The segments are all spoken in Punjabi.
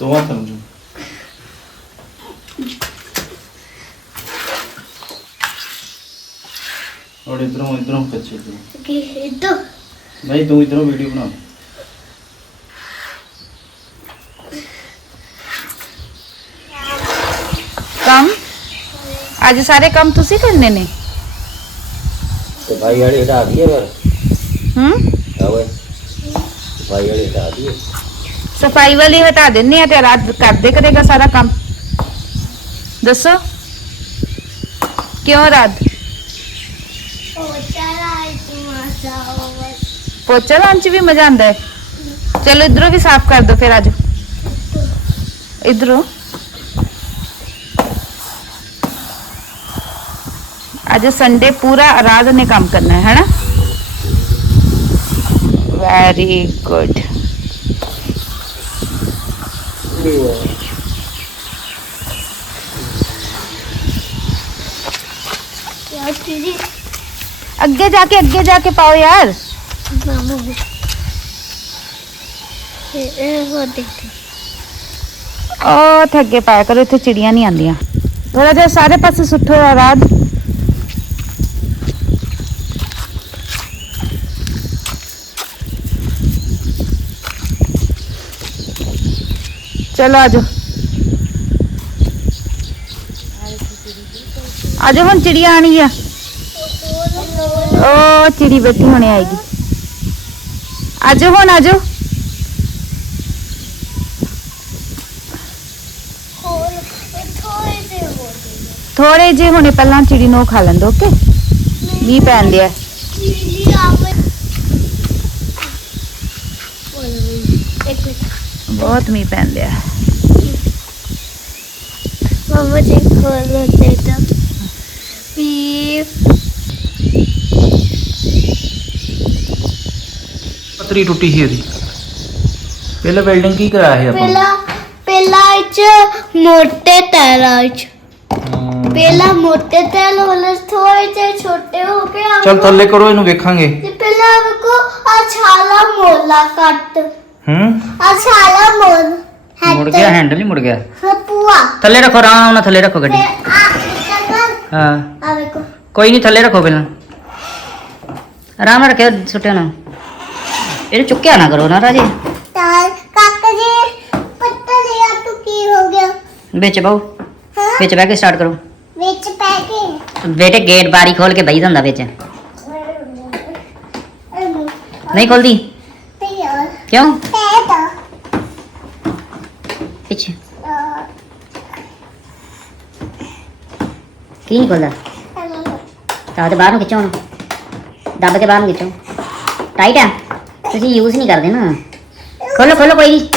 ਦੋ ਹੱਥ ਨੂੰ ਔਰ ਇਧਰੋਂ ਇਧਰੋਂ ਕੱਚੇ ਤੋਂ ਕਿ ਇਦੋਂ ਨਹੀਂ ਤੂੰ ਇਧਰੋਂ ਵੀਡੀਓ ਬਣਾ ਕੰਮ ਅੱਜ ਸਾਰੇ ਕੰਮ ਤੁਸੀਂ ਕਰਨੇ ਨੇ ਸਫ਼ਾਈ ਵਾਲੀ ਹਟਾ ਦਈਏ ਪਰ ਹੂੰ ਆਵੇ ਸਫ਼ਾਈ ਵਾਲੀ ਹਟਾ ਦਈਏ ਸਫ਼ਾਈ ਵਾਲੀ ਹਟਾ ਦਿੰਨੇ ਆ ਤੇ ਰਾਤ ਕਰਦੇ ਕਰੇਗਾ ਸਾਰਾ ਕੰਮ। ਦੱਸੋ? ਕਿਉਂ ਰਾਤ? ਪੋਚਾ ਲਾਉਣ ਚ ਵੀ ਮਜ਼ਾ ਆਉਂਦਾ ਹੈ। ਚਲੋ ਇਧਰੋਂ ਵੀ ਸਾਫ਼ ਕਰ ਦਿਓ ਫਿਰ ਅੱਜ। ਇਧਰੋਂ। ਅੱਜ ਸੰਡੇ ਪੂਰਾ ਆਰਾਧ ਨੇ ਕੰਮ ਕਰਨਾ ਹੈ ਹੈਨਾ? ਵੈਰੀ ਗੁੱਡ ਯਾਰ ਤੇਰੀ ਅੱਗੇ ਜਾ ਕੇ ਅੱਗੇ ਜਾ ਕੇ ਪਾਓ ਯਾਰ ਮਾਮੂ ਇਹ ਇਹ ਉਹ ਦੇਖਦੇ ਉਹ ਉੱਥੇ ਅੱਗੇ ਪਾਇਆ ਕਰੋ ਇੱਥੇ ਚਿੜੀਆਂ ਨਹੀਂ ਆਉਂਦੀਆਂ ਥੋੜਾ ਜਿਹਾ ਸਾਰੇ ਪਾਸੇ ਸੁੱਟੋ ਆਰਾਧ ਚਲੋ ਆਜੋ ਆਜੋ ਹੁਣ ਚਿੜੀਆਂ ਆਣੀ ਆ। ਉਹ ਚਿੜੀ ਬੈਠੀ ਹੋਣੇ ਆਏਗੀ। ਆਜੋ ਹੁਣ ਆਜੋ ਥੋੜੇ ਜਿਹੇ ਹੁਣੇ ਪਹਿਲਾਂ ਚਿੜੀ ਨੂੰ ਖਾ ਲੈਂਦੋ ਓਕੇ ਮੀਂਹ ਪੈਣ ਦਿਆ ਜੀ ਆਵੇ ਇੱਕ ਮਿੰਟ ਬਹੁਤ ਮੀਂਹ ਪੈਣ ਦਿਆ ਮਮਾ ਜੀ ਖੋਲ ਦੇ ਤਾ ਵੀ ਪਤਰੀ ਟੁੱਟੀ ਸੀ ਇਹਦੀ ਪਹਿਲਾਂ ਬਿਲਡਿੰਗ ਕੀ ਕਰਾਇਆ ਸੀ ਆਪਾਂ? ਪਹਿਲਾ ਪਹਿਲਾ ਚ ਮੋਟੇ ਤੈਲਾਂ ਚ ਪਹਿਲਾ ਮੋਟੇ ਤੈਲ ਵਾਲੇ ਥੋੜੇ ਜਿਹੇ ਛੋਟੇ ਹੋ ਕੇ ਆ ਚੱਲ ਥੱਲੇ ਕਰੋ ਇਹਨੂੰ ਵੇਖਾਂਗੇ। ਤੇ ਪਹਿਲਾ ਵੇਖੋ ਆ ਛਾਲਾ ਮੋਲਾ ਕੱਟ। ਮੋਲ ਮੁੜ ਗਿਆ ਹੈਂਡਲ ਹੀ ਮੁੜ ਗਿਆ। ਪੂਆ ਥੱਲੇ ਰੱਖੋ ਆਰਾਮ ਨਾਲ ਥੱਲੇ ਰੱਖੋ ਗੱਡੀ। ਫਿਰ ਆ ਚੱਲ ਹਾਂ। ਆ ਵੇਖੋ। ਕੋਈ ਨਹੀਂ ਥੱਲੇ ਰੱਖੋ ਪਹਿਲਾਂ। ਆਰਾਮ ਨਾਲ ਰੱਖਿਓ ਸੁੱਟਿਆ ਨਾ। ਇਹਨੂੰ ਚੁੱਕਿਆ ਨਾ ਕਰੋ ਨਾ ਰਾਜੇ। ਤਾਲ ਕਾਕਾ ਜੀ ਪੱਤਾ ਲਿਆ ਤੂੰ ਕੀ ਹੋ ਗਿਆ? ਵਿੱਚ ਬਹੁ। ਹਾਂ। ਵਿੱਚ ਬਹਿ ਕੇ ਸਟਾਰਟ ਕਰੋ। ਵਿੱਚ ਪੈ ਕੇ। ਬੇਟੇ ਗੇਟ ਬਾਰੀ ਖੋਲ ਕੇ ਬਈ ਹੁੰਦਾ ਵਿੱਚ। ਨਹੀਂ ਖੋਲਦੀ। ਤੇ ਯਾਰ। ਕਿਉਂ ਤੇ ਤਾਂ ਪਿੱਛੇ ਕੀ ਨਹੀਂ ਖੋਲਦਾ ਤਾਂ ਤੇ ਬਾਹਰ ਨੂੰ ਖਿੱਚੋ ਦੱਬ ਕੇ ਬਾਹਰ ਨੂੰ ਖਿੱਚੋ। ਟਾਈਟ ਆ? ਤੁਸੀਂ ਯੂਜ਼ ਨਹੀਂ ਕਰਦੇ ਨਾ। ਖੋਲੋ ਖੋਲੋ ਕੋਈ ਨਹੀਂ।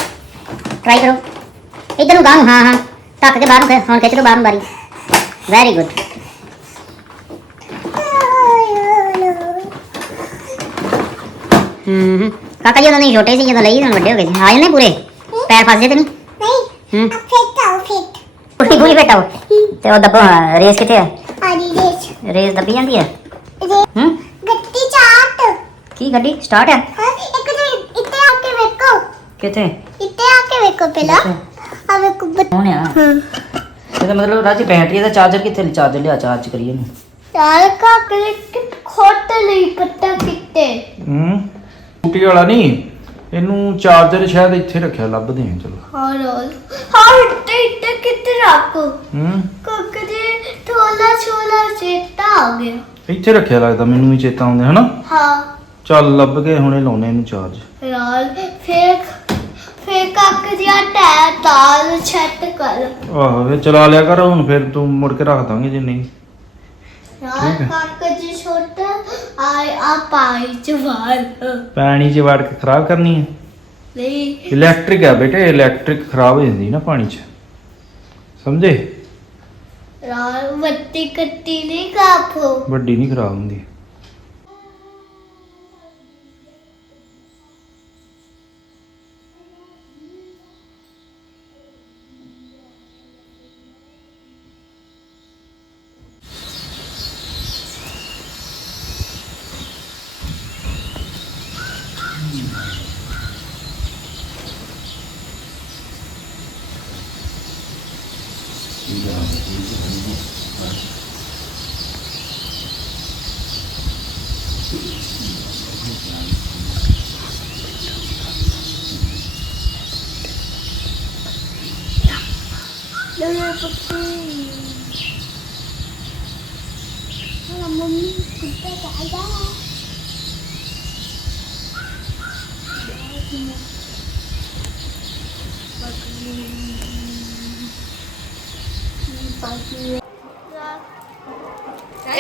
ਟਰਾਈ ਕਰੋ। ਇਧਰ ਨੂੰ ਗਾਂ ਨੂੰ, ਹਾਂ ਹਾਂ। ਧੱਕ ਕੇ ਬਾਹਰ ਨੂੰ ਹੁਣ ਖਿੱਚ ਲਓ ਬਾਹਰ ਨੂੰ ਬਾਰੀ ਵੈਰੀ ਗੁੱਡ ਹੂੰ ਕਾਕਾ ਜੀ ਉਹਨਾਂ ਨੇ ਛੋਟੇ ਸੀ ਜਦੋਂ ਲਈ ਹੁਣ ਵੱਡੇ ਹੋ ਗਏ ਸੀ। ਆ ਜਾਂਦੇ ਪੂਰੇ? ਪੈਰ ਫਸ ਜੇ ਤੇ ਨਹੀਂ? ਨਹੀਂ। ਹੂੰ। ਪੁੱਠੀ ਪੂਰੀ ਬੈਠਾ ਤੇ ਉਹ ਦੱਬਾ ਰੇਸ ਕਿੱਥੇ ਆ? ਆਦੀ ਦੇਖ ਰੇਸ ਦੱਬੀ ਜਾਂਦੀ ਹੈ ਹੂੰ? ਗੱਟੀ ਚਾਟ। ਕੀ ਗੱਡੀ? ਸਟਾਰਟ ਆ? ਹਾਂ ਇੱਕ ਤੇ ਇੱਥੇ ਆ ਕੇ ਵੇਖੋ। ਕਿੱਥੇ? ਇੱਥੇ ਆ ਕੇ ਵੇਖੋ ਪਹਿਲਾਂ। ਆ ਵੇਖੋ ਬੱਤ- ਹੁਣ ਆ? ਹਾਂ। ਇਹਦਾ ਮਤਲਬ ਰਾਜੀ ਬੈਟਰੀ ਦਾ ਚਾਰਜਰ ਕਿੱਥੇ ਚਾਰਜਰ ਲਿਆ ਚਾਰਜ ਕਰੀਏ ਨੂੰ ਕਾਕਲੇ ਕਿ ਖੋਟ ਲਈ ਪੱਤਾ ਕਿੱਤੇ ਹੂੰ? ਟੂਟੀ ਵਾਲਾ ਨਹੀਂ? ਇਹਨੂੰ ਚਾਰਜਰ ਸ਼ਾਇਦ ਇੱਥੇ ਰੱਖਿਆ ਲੱਭਦੇ ਹਾਂ ਚਲੋ। ਹਾਂ ਰੋਲ ਹਾਂ ਇੱਥੇ ਇੱਥੇ ਕਿੱਥੇ ਰੱਖੋ ਹੂੰ? ਕਾਕਲੇ ਥੋੜਾ ਛੋਲਾ ਚੇਤਾ ਆ ਗਿਆ। ਇੱਥੇ ਰੱਖਿਆ ਲੱਗਦਾ ਮੈਨੂੰ ਵੀ ਚੇਤਾ ਆਉਂਦੇ ਹਨਾ? ਹਾਂ। ਚੱਲ ਲੱਭ ਕੇ ਹੁਣੇ ਲਾਉਨੇ ਇਹਨੂੰ ਚਾਰਜ। ਯਾਰ ਫਿਰ ਫਿਰ ਕਾਕਾ ਜੀ ਆ ਟੈ ਤਾਲ ਛੱਟ ਕਰ। ਆਹੋ ਵੇ ਚਲਾ ਲਿਆ ਕਰ ਹੁਣ ਫਿਰ ਤੂੰ ਮੁੜ ਕੇ ਰੱਖ ਦਾਂਗੇ ਜੇ ਨਹੀਂ। ਯਾਰ ਠੀਕ ਹੈ। ਕਾਕਾ ਜੀ ਛੋਟਾ ਆ ਆ ਪਾਈ ਚ ਵਾਲ ਪਾਣੀ 'ਚ ਵੜ ਕੇ ਖਰਾਬ ਕਰਨੀ ਹੈ? ਨਹੀਂ। ਇਲੈਕਟ੍ਰਿਕ ਹੈ ਬੇਟੇ ਇਲੈਕਟ੍ਰਿਕ ਖਰਾਬ ਹੋ ਜਾਂਦੀ ਨਾ ਪਾਣੀ 'ਚ। ਸਮਝੇ? ਯਾਰ ਵੱਤੀ ਕੱਟੀ ਨਹੀਂ ਕਾਪੋ। ਵੱਡੀ ਨਹੀਂ ਖਰਾਬ ਹੁੰਦੀ।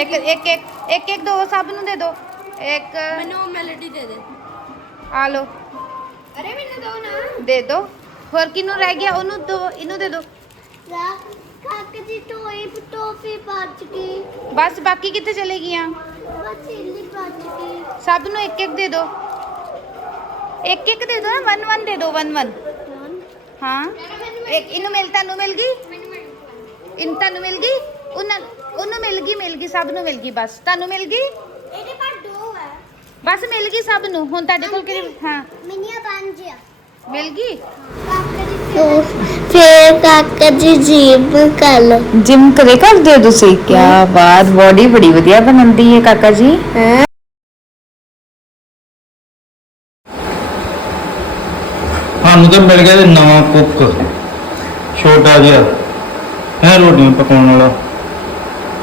ਇੱਕ ਇੱਕ ਇੱਕ ਇੱਕ ਇੱਕ ਦੋ ਸਭ ਨੂੰ ਦੇ ਦਿਓ ਇੱਕ ਮੈਨੂੰ ਮੈਲੋਡੀ ਦੇ ਦੇ। ਆ ਲਓ। ਅਰੇ ਮੈਨੂੰ ਦੋ ਨਾ। ਦੇ ਦਿਓ ਹੋਰ ਕਿਨੂੰ ਰਹਿ ਗਿਆ? ਉਹਨੂੰ ਦੋ ਇਹਨੂੰ ਦੇ ਦਿਓ ਕਾਕ ਦੀ ਟੋਈ ਟੋਪੀ ਪੱਜ ਗਈ ਬਸ ਬਾਕੀ ਕਿੱਥੇ ਚਲੇ ਗਈਆਂ? ਬਸ ਗਈ। ਸਭ ਨੂੰ ਇੱਕ ਇੱਕ ਦੇ ਦਿਓ ਇੱਕ ਇੱਕ ਦੇ ਦਿਓ ਨਾ ਵਨ ਵਨ ਦੇ ਦਿਓ ਵਨ ਵਨ ਹਾਂ। ਇੱਕ ਇਹਨੂੰ ਮਿਲ ਤੁਹਾਨੂੰ ਮਿਲ ਗਈ? ਇਨ ਤੁਹਾਨੂੰ ਮਿਲ ਗਈ? ਉਹਨਾਂ ਉਹਨੂੰ ਮਿਲ ਗਈ ਮਿਲ ਗਈ ਸਭ ਨੂੰ ਮਿਲ ਗਈ ਬਸ। ਤੁਹਾਨੂੰ ਮਿਲ ਗਈ? ਇਹਦੇ ਪਰ ਦੋ ਹੈ ਬਸ ਮਿਲ ਗਈ ਸਭ ਨੂੰ। ਹੁਣ ਤੁਹਾਡੇ ਕੋਲ ਕਿਹੜੀ ਹਾਂ। ਮਿੰਨੀਆਂ ਪੰਜ ਆ। ਮਿਲ ਗਈ? ਫੇਰ ਕਾਕਾ ਜੀ ਜੀਬ ਕਰ ਜਿਮ ਕਰੇ ਕਰਦੇ ਹੋ ਤੁਸੀਂ? ਕੀ ਬਾਤ ਬੋਡੀ ਬੜੀ ਵਧੀਆ ਬਣਦੀ ਹੈ ਕਾਕਾ ਜੀ। ਸਾਨੂੰ ਤਾਂ ਮਿਲ ਗਿਆ ਤੇ ਨਵਾਂ ਕੁੱਕ। ਛੋਟਾ ਜਿਹਾ। ਹੈ ਰੋਟੀਆਂ ਪਕਾਉਣ ਵਾਲਾ।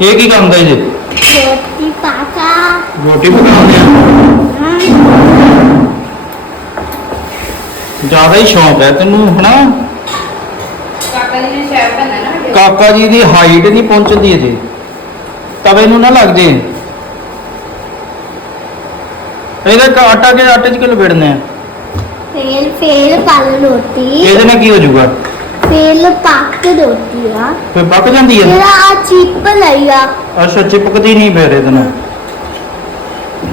ਇਹ ਕੀ ਕੰਮ ਦਾ ਜੀ? ਛੋਟੀ ਪਾਕਾ ਰੋਟੀ ਪਕਾਉਂਦੇ ਆ? ਜ਼ਿਆਦਾ ਹੀ ਸ਼ੌਂਕ ਹੈ ਤੈਨੂੰ ਹਨਾ ਕਾਕਾ ਜੀ ਨੇ ਸ਼ੈਫ ਬਣਨਾ ਨਾ ਕਾਕਾ ਜੀ ਦੀ ਹਾਈਟ ਨਹੀਂ ਪਹੁੰਚਦੀ ਇਹਦੇ ਤਵੇ ਨੂੰ ਨਾ ਲੱਗ ਜੇ। ਇਹਦਾ ਆਟਾ ਕੇ ਆਟੇ 'ਚ ਕਿ ਲਪੇੜਨਾ ਹੈ? ਫੇਰ ਫੇਰ ਪਲ ਰੋਟੀ। ਇਹਦੇ ਨਾਲ ਕੀ ਹੋ ਜਾਊਗਾ? ਫੇਰ ਪੱਕ ਰੋਟੀ ਆ। ਫਿਰ ਪੱਕ ਜਾਂਦੀ ਹੈ? ਤੇਰਾ ਆ ਚਿੱਪ ਲਈਆ ਅੱਛਾ ਚਿਪਕਦੀ ਨਹੀਂ ਫਿਰ ਇਹਦੇ ਨਾਲ।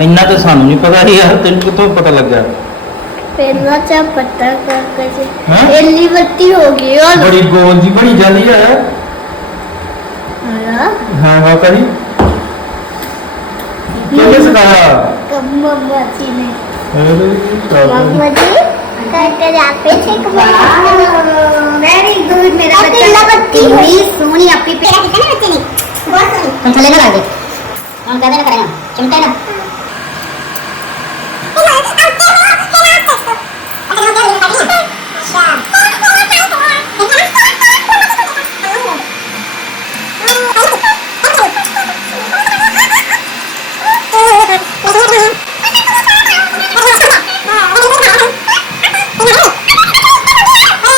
ਇੰਨਾ ਤਾਂ ਸਾਨੂੰ ਨਹੀਂ ਪਤਾ ਯਾਰ ਤੈਨੂੰ ਕਿੱਥੋਂ ਪਤਾ ਲੱਗਾ ਪਹਿਲਾਂ ਚਾ ਪੱਤਾ ਕਾਕਾ ਜੀ ਹੈਂ? ਐਲੀ ਬੱਤੀ ਹੋ ਗਈ ਉਹ ਬੜੀ ਗੋਲ ਜੀ ਬਣੀ ਜਾਂਦੀ ਹੈ ਹਾਂ ਹਾਂ ਹਾਂ ਕਰੀ ਕਿਹਨੇ ਸਿਖਾਇਆ ਕੰਮਾ ਬਾਤੀ ਨੇ ਅਰੇ ਕਾਕਾ ਮੰਮਾ ਜੀ ਕਾਕਾ ਜੀ ਆਪੇ ਚੈੱਕ ਵੈਰੀ ਗੁੱਡ ਮੇਰਾ ਬੱਚਾ। ਬੱਚਾ ਬੱਤੀ ਹੋਈ ਸੋਹਣੀ ਆਪੀ ਪੇੜਾ ਕੀਤਾ ਨਾ ਬੱਚੇ ਨੇ ਬਹੁਤ ਸੋਹਣੀ ਹੁਣ ਥੱਲੇ ਨਾ ਲੱਗ ਦੇ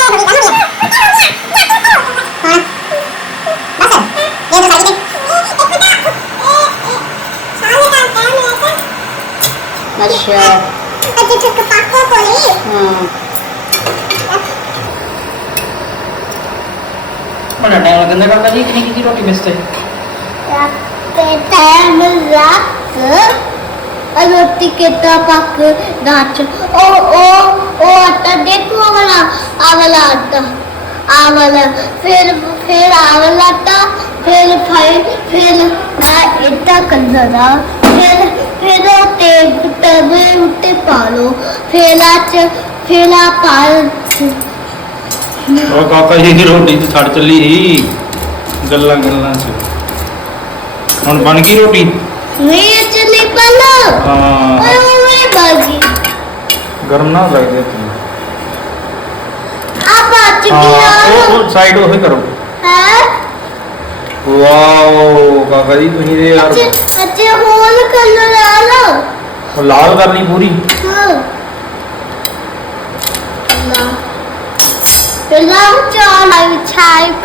ਹੁਣ ਕਹਦੇ ਨਾ ਕਰੇਗਾ ਚਿਮਟੇ ਨਾ ਅੱਛਾ ਹਾਂ ਬੜਾ ਟਾਈਮ ਲੱਗਦਾ ਕਾਕਾ ਜੀ ਕਿੰਨੀ ਕੀ ਰੋਟੀ ਮਿਸਤੇ ਤੇ ਟਾਈਮ ਰੱਖ ਰੋਟੀ ਕਿਤਾ ਪੱਕ ਨਾਚ ਉਹ ਉਹ ਉਹ ਆਟਾ ਦੇਖੋ ਵਾਲਾ ਆ ਵਾਲਾ ਆਟਾ ਆ ਵਾਲਾ ਫਿਰ ਫਿਰ ਆ ਵਾਲਾ ਆਟਾ ਫਿਰ ਫਿਰ ਫਿਰ ਮੈਂ ਇੱਦਾਂ ਕਰਦਾ ਫਿਰ ਫਿਰ ਉਹ ਤੇ ਤਵੇ ਉੱਤੇ ਪਾ ਲਓ ਫਿਰ ਆ ਚ ਫਿਰ ਆ ਪਾ ਉਹ ਕਾਕਾ ਜੀ ਦੀ ਰੋਟੀ ਤੇ ਛੱਡ ਚੱਲੀ ਸੀ। ਗੱਲਾਂ ਗੱਲਾਂ ਚ ਹੁਣ ਬਣ ਗਈ ਰੋਟੀ ਨਹੀਂ ਚਲੀ ਪਲਾ ਹਾਂ ਓਏ ਓਏ ਬਾਗੀ ਗਰਮ ਨਾ ਲੱਗਦੇ ਤੈਨੂੰ ਆ ਬਾਚ ਹਾਂ ਗਿਆ ਉਹ ਉਹ ਸਾਈਡ ਉਹ ਕਰੋ ਹੈ ਵਾਓ ਕਾਕਾ ਜੀ ਤੁਸੀਂ ਦੇ ਯਾਰ ਅੱਛੇ ਅੱਛੇ ਹੋਲ ਕਲਰ ਆ ਲੋ ਉਹ ਲਾਲ ਕਰਨੀ ਪੂਰੀ ਹਾਂ ਨਾ లంచాల చాయిప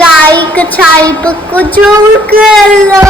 రాయిక చాయిప కుజుల్ కేలో